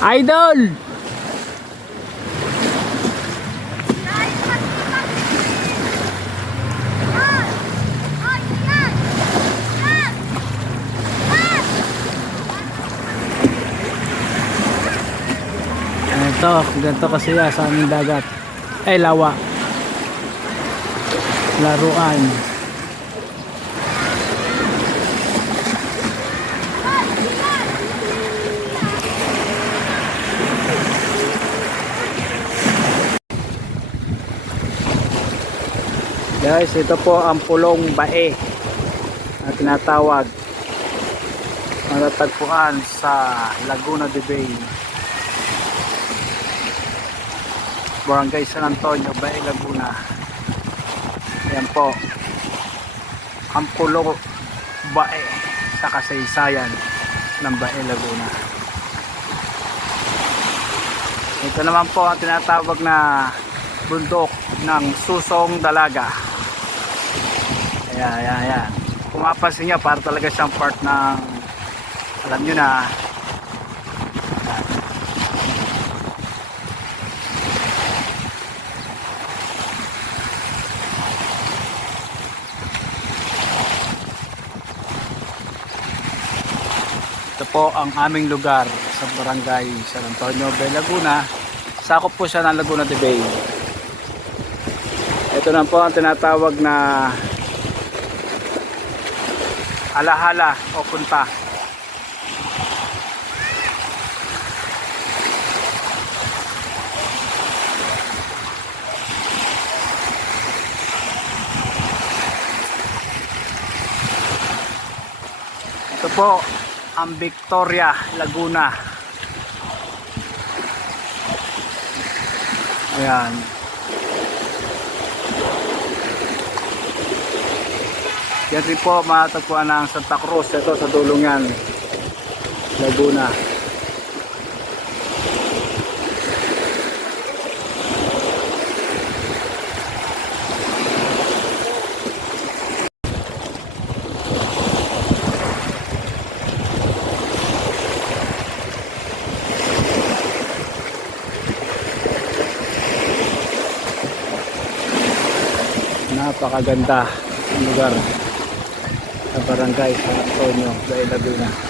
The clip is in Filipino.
Idol! Ganito kasi sa aming dagat. Ay, lawa. Laruan. Guys, ito po ang Pulong Bae na tinatawag, matatagpuan sa Laguna de Bay, Barangay San Antonio, Bae, Laguna. Ayan po ang Pulong Bae sa kasaysayan ng Bae, Laguna. Ito naman po ang tinatawag na bundok ng Susong Dalaga. Ayan. Kung mapapansin nyo, para talaga siyang part ng, alam nyo na, ito po ang aming lugar sa Barangay San Antonio, Bay, Laguna. Sakop po siya ng Laguna de Bay. Ito na po ang tinatawag na Alahala o Punta. Ito po ang Victoria, Laguna. Ayan. Yan rin po matatagpuan ng Santa Cruz. Ito sa dulong yan, Laguna. Napakaganda ang lugar sa Barangay San Antonio, Bay, Laguna.